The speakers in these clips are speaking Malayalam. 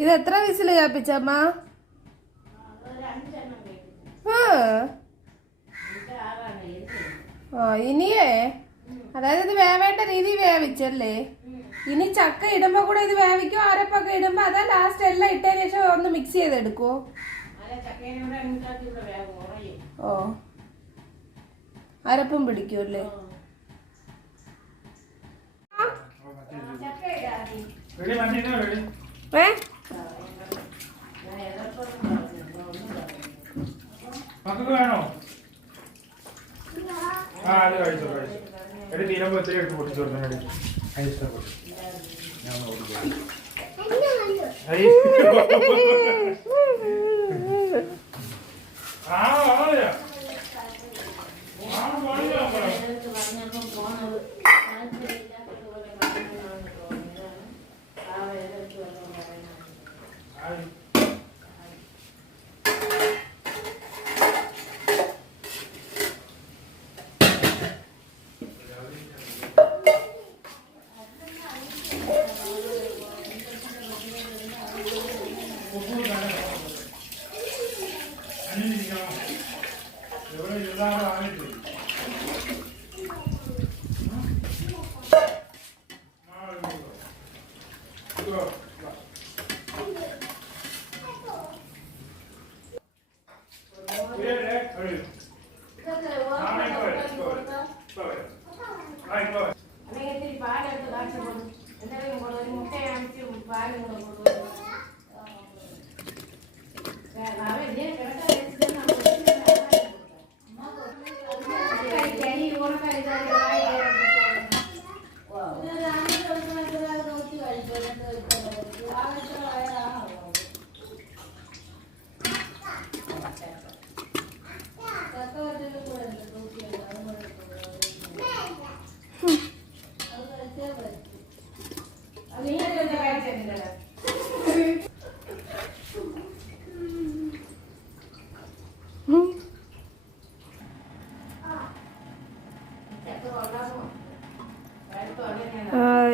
ഇത് എത്ര വിസിൽ കേൾപ്പിച്ചമ്മ? ഇനിയേ അതായത് ഇത് വേവേണ്ട രീതി വേവിച്ചല്ലേ? ഇനി ചക്ക ഇടുമ്പോ കൂടെ ഇത് വേവിക്കോ? അരപ്പൊക്കെ ഇടുമ്പോ അതാ ലാസ്റ്റ് എല്ലാം ഇട്ടതിന് ശേഷം ഒന്ന് മിക്സ് ചെയ്തെടുക്കുവോ? ഓ, അരപ്പും പിടിക്കൂല്ലേ? വേണോ? ആ, അത് കഴിച്ചോ കഴിച്ചു. എടി തീരുമ്പോ ഒത്തിരി എടുത്ത് പൊട്ടിച്ചു കൊടുത്തു. ഇഷ്ടപ്പെട്ടു.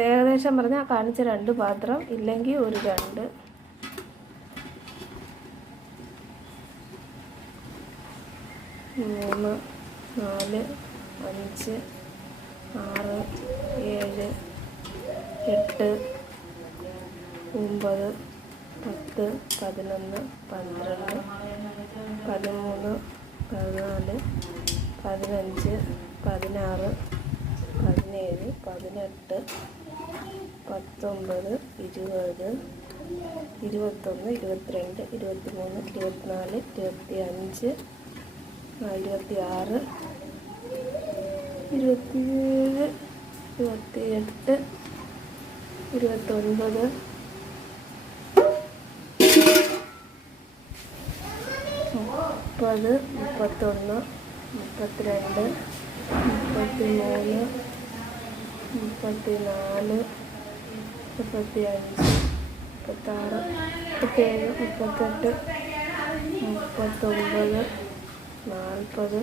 ഏകദേശം പറഞ്ഞാൽ കാണിച്ച 2 പാത്രം, ഇല്ലെങ്കിൽ ഒരു 2. 3, 4, 5, 6, 7, 8, 9, 10, 11, 12, 13, 14, 15, 16, 17, 18, 19, 20, 21, 22, 23, 24, 25, 26, 27, 28, 29, 30, 31, 32, 33, 34, 35, 36, 37, 38, 39, 40,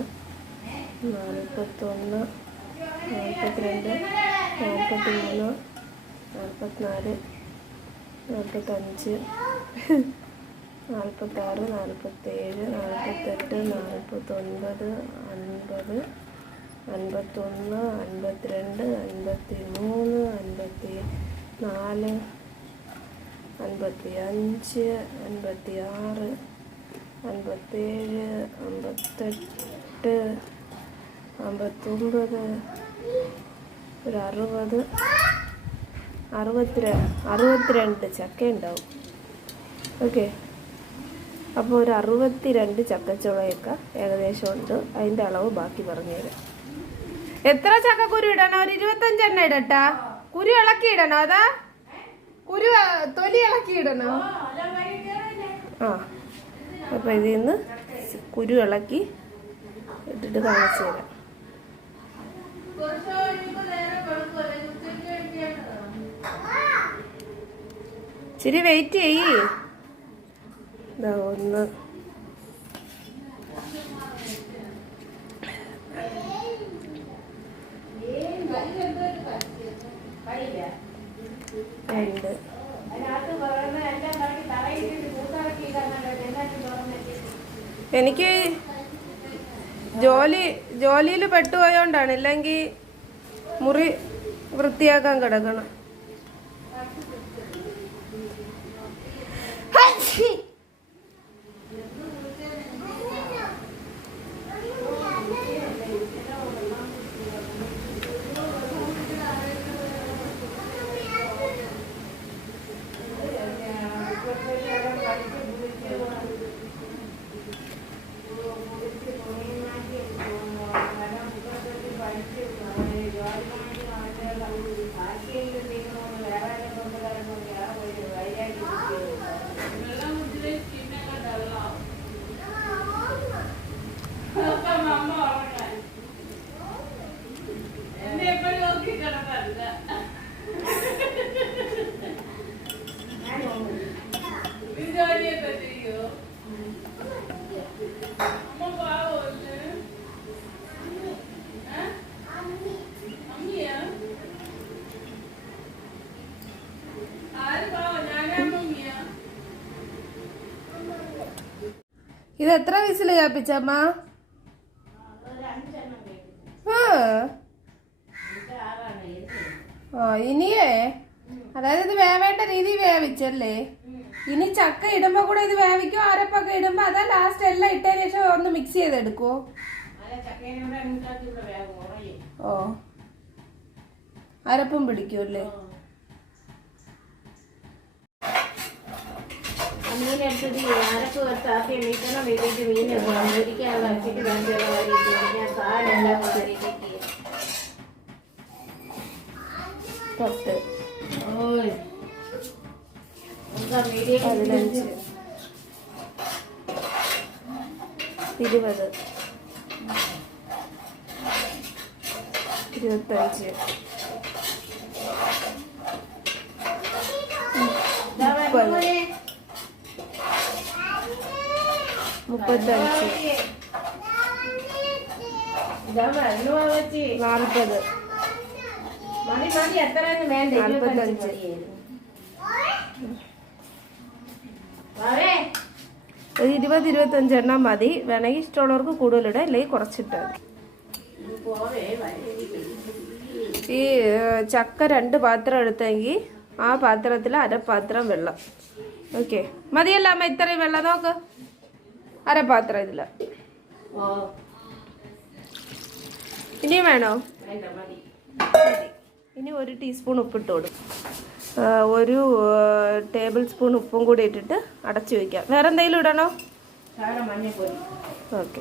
41, 42, 43, 44, 45, 46, 47, 48, 49, 50, 51, 52, 53, 54, 55, 56, 57, 58, 59, ഒരു 60, 62 ചക്ക ഉണ്ടാവും. ഓക്കെ, അപ്പോൾ ഒരു 62 ചക്കച്ചുളയൊക്കെ ഏകദേശം ഉണ്ട്. അതിൻ്റെ അളവ് ബാക്കി പറഞ്ഞുതരാം. എത്ര ചക്കക്കുരു ഇടണോ? ഒരു 25 എണ്ണ ഇടട്ടാ? കുരു ഇളക്കി ഇടണോ? അതാ കുരു തൊലി ഇളക്കി ഇടണോ? ആ, അപ്പം ഇതിൽ നിന്ന് കുരു ഇളക്കി ഇട്ടിട്ട് കാണിച്ചു തരാം. ഇച്ചിരി വെയിറ്റ് ചെയ്യ്. ഇതാ 1, 2, എനിക്ക് ജോലിയിൽ പെട്ടുപോയോണ്ടാണ്, ഇല്ലെങ്കിൽ മുറി വൃത്തിയാക്കാൻ കിടക്കണം. ഇത് എത്ര വിസിൽ കേൾപ്പിച്ചമ്മ? ഇനിയേ, അതായത് ഇത് വേവേണ്ട രീതി വേവിച്ചല്ലേ? ഇനി ചക്ക ഇടുമ്പോ കൂടെ ഇത് വേവിക്കോ? അരപ്പൊക്കെ ഇടുമ്പോ അതാ ലാസ്റ്റ് എല്ലാം ഇട്ടതിന് ശേഷം ഒന്ന് മിക്സ് ചെയ്തെടുക്കോ? ഓ, അരപ്പും പിടിക്കൂല്ലേ? മീനെടുത്തിട്ട് അരപ്പ് വെച്ചാക്കി മീറ്റണം വീട്ടിട്ട് മീൻ ഒരിക്കൽ വെച്ചിട്ട് വേണ്ടിയുള്ള ഞാൻ സാരെല്ലാം 10 ഓയ് 15 20 25 35 40 മതി എത്രയൊന്നും വേണ്ട 45 ഒരു 20-25 എണ്ണം മതി. വേണമെങ്കിൽ ഇഷ്ടമുള്ളവർക്ക് കൂടുതലിടാം, അല്ലെങ്കിൽ കുറച്ചിട്ടാൽ. ഈ ചക്ക 2 പാത്രം എടുത്തെങ്കിൽ ആ പാത്രത്തിൽ അരപ്പാത്രം വെള്ളം. ഓക്കെ, മതിയല്ല അമ്മ ഇത്രയും വെള്ളം? നോക്ക്, അരപ്പാത്രം ഇതില. ഇനിയും വേണോ? ഇനി 1 ടീസ്പൂൺ ഉപ്പിട്ട് കൊടുക്കും. 1 ടേബിൾ സ്പൂൺ ഉപ്പും കൂടി ഇട്ടിട്ട് അടച്ചു വയ്ക്കാം. വേറെ എന്തെങ്കിലും ഇടണോ? ഓക്കെ,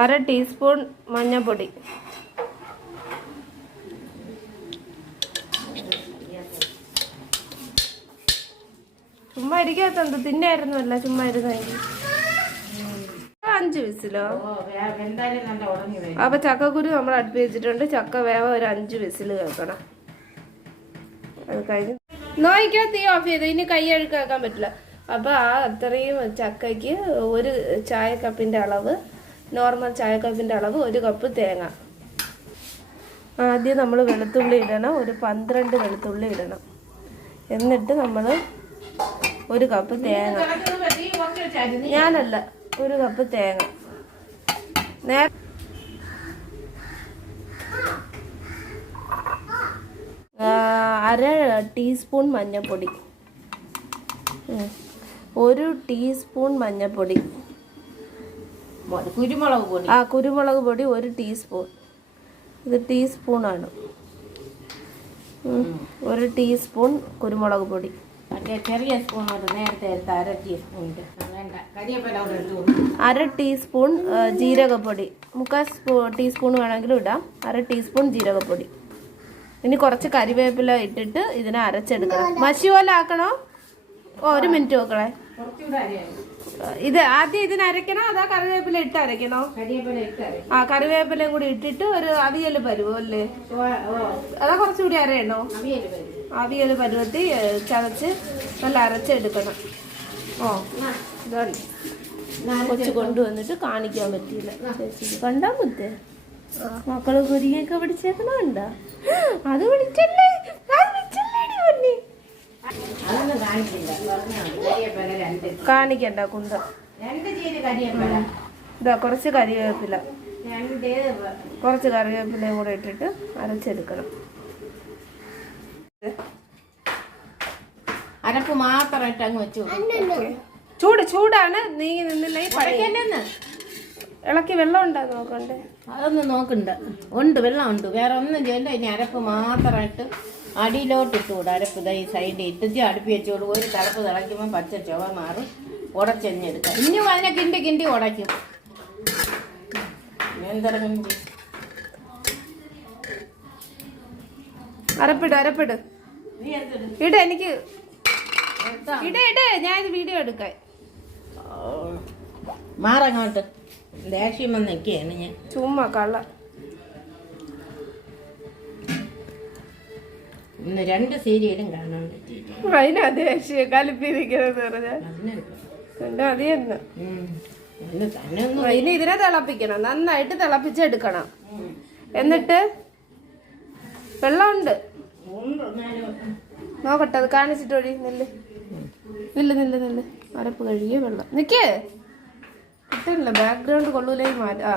1/2 ടീസ്പൂൺ മഞ്ഞൾപ്പൊടി. ചുമ്മാ ഇരിക്കാത്തത് തിന്നായിരുന്നല്ല, ചുമ്മാ ഇരുന്നെങ്കിൽ. 5 വിസിലോ? അപ്പൊ ചക്കക്കുരു നമ്മൾ അടുപ്പ് വെച്ചിട്ടുണ്ട്. ചക്ക വേവ ഒരു 5 വിസിൽ കേൾക്കണം. അത് കഴിഞ്ഞ് നോക്കിയാ തീ ഓഫ് ചെയ്ത്. ഇനി കൈ അഴുക്കാക്കാൻ പറ്റില്ല. അപ്പൊ ആ അത്രയും ചക്കയ്ക്ക് 1 ചായക്കപ്പിന്റെ അളവ്, നോർമൽ ചായക്കപ്പിന്റെ അളവ് 1 കപ്പ് തേങ്ങ. ആദ്യം നമ്മൾ വെളുത്തുള്ളി ഇടണം, ഒരു 12 വെളുത്തുള്ളി ഇടണം. എന്നിട്ട് നമ്മൾ 1 കപ്പ് തേങ്ങ, ഞാനല്ല 1 കപ്പ് തേങ്ങ. 1/2 ടീസ്പൂൺ മഞ്ഞൾപ്പൊടി, 1 ടീസ്പൂൺ മഞ്ഞൾപ്പൊടി. കുരുമുളക് പൊടി, കുരുമുളക് പൊടി 1 ടീസ്പൂൺ. ഇത് ടീസ്പൂണാണ്. 1 ടീസ്പൂൺ കുരുമുളക് പൊടി. ചെറിയ സ്പൂൺ നേരത്തെ 1/2 ടീസ്പൂൺ. 1/2 ടീസ്പൂൺ ജീരകപ്പൊടി. 3/4 ടീസ്പൂൺ വേണമെങ്കിലും ഇടാം. 1/2 ടീസ്പൂൺ ജീരകപ്പൊടി. ഇനി കുറച്ച് കരിവേപ്പില ഇട്ടിട്ട് ഇതിനെ അരച്ചെടുക്കണം. മഷി പോലെ ആക്കണോ? 1 മിനിറ്റ് നോക്കണേ. ഇത് ആദ്യം ഇതിന് അരയ്ക്കണോ അതാ കറിവേപ്പില ഇട്ട് അരയ്ക്കണോ? കറിവേപ്പിലയും കൂടി ഇട്ടിട്ട് ഒരു അവിയൽ പരുവോ അല്ലേ? അതാ കുറച്ചുകൂടി അരയണോ? അവിയൽ പരുവത്തി ചതച്ച് നല്ല അരച്ചെടുക്കണം. ഇതാണ് കൊച്ചു കൊണ്ടുവന്നിട്ട് കാണിക്കാൻ പറ്റിയില്ല. കണ്ടാ മുത്തേ, മക്കള് കുരിയൊക്കെ പിടിച്ചേക്കണുണ്ടോ? അത് പിടിച്ചല്ലേ, കാണിക്കില്ല. പറഞ്ഞാ മതി. കരിയേപ്പില 2. കാണിക്കണ്ട കുന്ത. 2 ചീര് കരിയേപ്പില. ഇതാ കുറച്ച് കരിവേപ്പില, 2 കുറച്ച് കറിവേപ്പിലയും കൂടെ ഇട്ടിട്ട് അരച്ചെടുക്കണം. അരപ്പ് മാത്രം ഇട്ട് അങ്ങ് വെച്ചു. ചൂടാണ്. നീങ്ങി നിന്നില്ല ഈ പഴയ ഇളക്കി വെള്ളം ഉണ്ടാ നോക്കണ്ടേ? അതൊന്നും നോക്കണ്ട. ഉണ്ട്, വെള്ളം ഉണ്ട്. വേറെ ഒന്നും ചെയ്യണ്ട. ഇനി അരപ്പ് മാത്രമായിട്ട് അടിയിലോട്ട് ഇട്ടുകൂടെ. അരപ്പ് ഇതാ ഈ സൈഡിൽ ഇട്ടിച്ച് അടുപ്പി വെച്ചോട്. ഒരു തിളപ്പ് തിളയ്ക്കുമ്പോൾ പച്ച ചുവ മാറും. ഉടച്ചെഞ്ഞെടുക്കാം. ഇനിയും അതിനെ കിണ്ടി കിണ്ടി ഉടയ്ക്കും. അരപ്പിട് ഇട. എനിക്ക് ഇട ഞാൻ വീഡിയോ എടുക്കാൻ. മാറങ്ങോട്ട് ദേഷ്യം വന്നൊക്കെയാണ് ഞാൻ. ചുമ്മാ കള്ള. ഇന്ന് 2 സീരിയലും കാണാൻ പറ്റി. അതിനാ ദേഷ്യം കലിപ്പിരിക്കുന്നത് പറഞ്ഞാൽ അതിയെന്ന്. ഇനി ഇതിനെ തിളപ്പിക്കണം, നന്നായിട്ട് തിളപ്പിച്ചെടുക്കണം. എന്നിട്ട് വെള്ളമുണ്ട് നോക്കട്ടെ, അത് കാണിച്ചിട്ട് ഒഴി. നെല്ല് അരപ്പ് കഴുകിയ വെള്ളം. നിക്കേ കിട്ടില്ല, ബാക്ക്ഗ്രൗണ്ട് കൊള്ളൂലേ മാറ്റാ.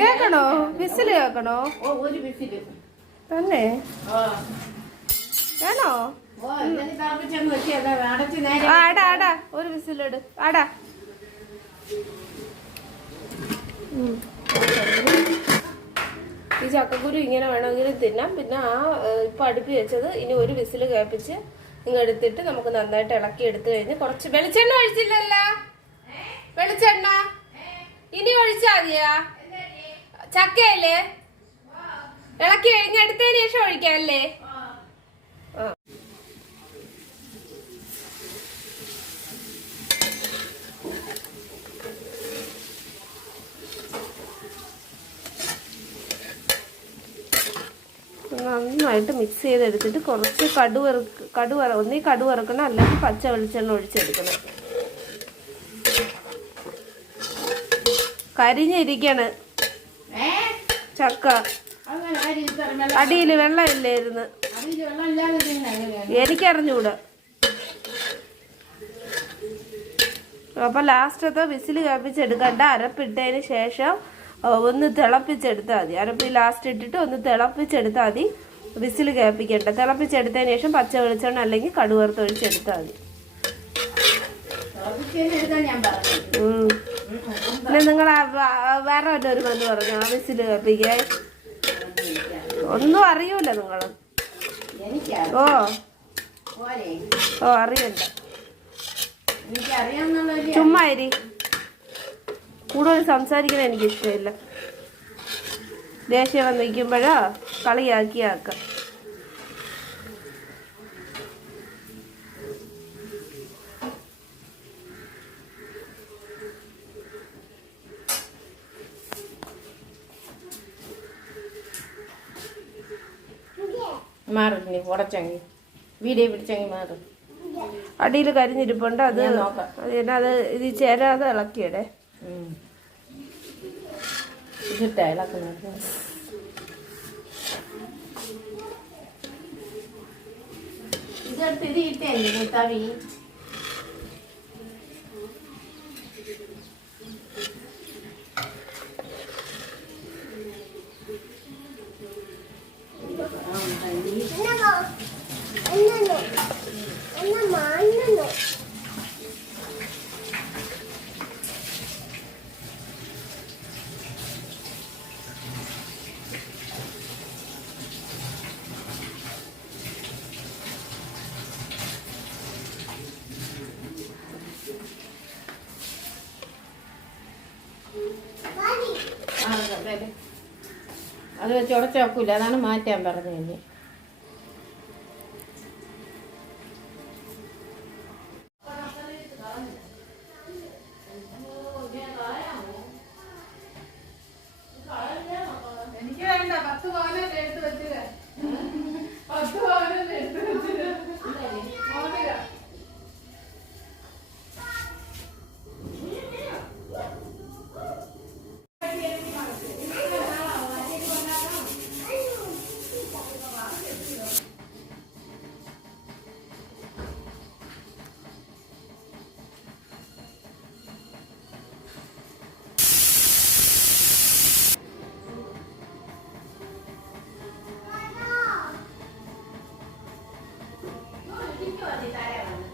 കേക്കണോ? വിസില് കേക്കണോ? തന്നെ വേണോ? ആടാ ഒരു വിസിലിട്. ആടാ ഈ ചക്കക്കുരു ഇങ്ങനെ വേണമെങ്കിൽ തിന്നാം. പിന്നെ ഇപ്പൊ അടുപ്പി വെച്ചത് ഇനി ഒരു വിസില് കേൾപ്പിച്ച് നിങ്ങൾ എടുത്തിട്ട് നമുക്ക് നന്നായിട്ട് ഇളക്കി എടുത്തു കഴിഞ്ഞ് കുറച്ച് വെളിച്ചെണ്ണ ഒഴിച്ചില്ലല്ലോ. വെളിച്ചെണ്ണ ഇനി ഒഴിച്ചാ മതിയാ. ചക്കയല്ലേ ഇളക്കി കഴിഞ്ഞ് എടുത്തതിന് ശേഷം ഒഴിക്കാല്ലേ. നന്നായിട്ട് മിക്സ് ചെയ്തെടുത്തിട്ട് കുറച്ച് ഒന്നീ കടു വറുക്കണം, അല്ലെങ്കിൽ പച്ച വെളിച്ചെണ്ണ ഒഴിച്ചെടുക്കണം. കരിഞ്ഞിരിക്കണ് ചക്ക. അടിയിൽ വെള്ളം ഇല്ലായിരുന്നു. എനിക്കറിഞ്ഞൂടാ. അപ്പൊ ലാസ്റ്റത്തെ വിസില് കേൾപ്പിച്ചെടുക്കണ്ട. അരപ്പിട്ടതിന് ശേഷം ഒന്ന് തിളപ്പിച്ചെടുത്താൽ മതി. അരപ്പ് ലാസ്റ്റ് ഇട്ടിട്ട് ഒന്ന് തിളപ്പിച്ചെടുത്താൽ മതി. വിസില് കേൾപ്പിക്കണ്ട. തിളപ്പിച്ചെടുത്തതിന് ശേഷം പച്ച വെളിച്ചെണ്ണ അല്ലെങ്കിൽ കടുവറുത്ത് ഒഴിച്ചെടുത്താൽ മതി. പിന്നെ നിങ്ങൾ വേറെ വല്ലവരും വന്ന് പറഞ്ഞു ആ വിസില് കേൾപ്പിക്കാൻ. ഒന്നും അറിയൂല നിങ്ങൾ. ഓ അറിയണ്ട. ചുമ്മാ ഇരി. കൂടുതൽ സംസാരിക്കണ എനിക്ക് ഇഷ്ടമില്ല. ദേഷ്യം വന്ന് നിൽക്കുമ്പോഴാ കളിയാക്കിയാക്കാം. മാറും. ഉടച്ചെങ്കിൽ വീഡിയോ പിടിച്ചെങ്കിൽ മാറും. അടിയിൽ കരിഞ്ഞിരിപ്പുണ്ട്. അത് അത് ഇത് ചേരാതെ ഇളക്കിയടേ. ഇതിട്ടാ ഇളക്കുന്നത്. ഇതെടുത്ത് ഇത് ഇട്ടേ തവി. അത് വെച്ച് ഉടച്ചു വെക്കൂല. അതാണ് മാറ്റാൻ പറഞ്ഞു. ഇനി എനിക്ക് വേണ്ട. 10 പവനെ എടുത്ത് വെച്ചില്ല. 10 പവനെ എടുത്ത് വെച്ചില്ല. മതി തല വന്ന്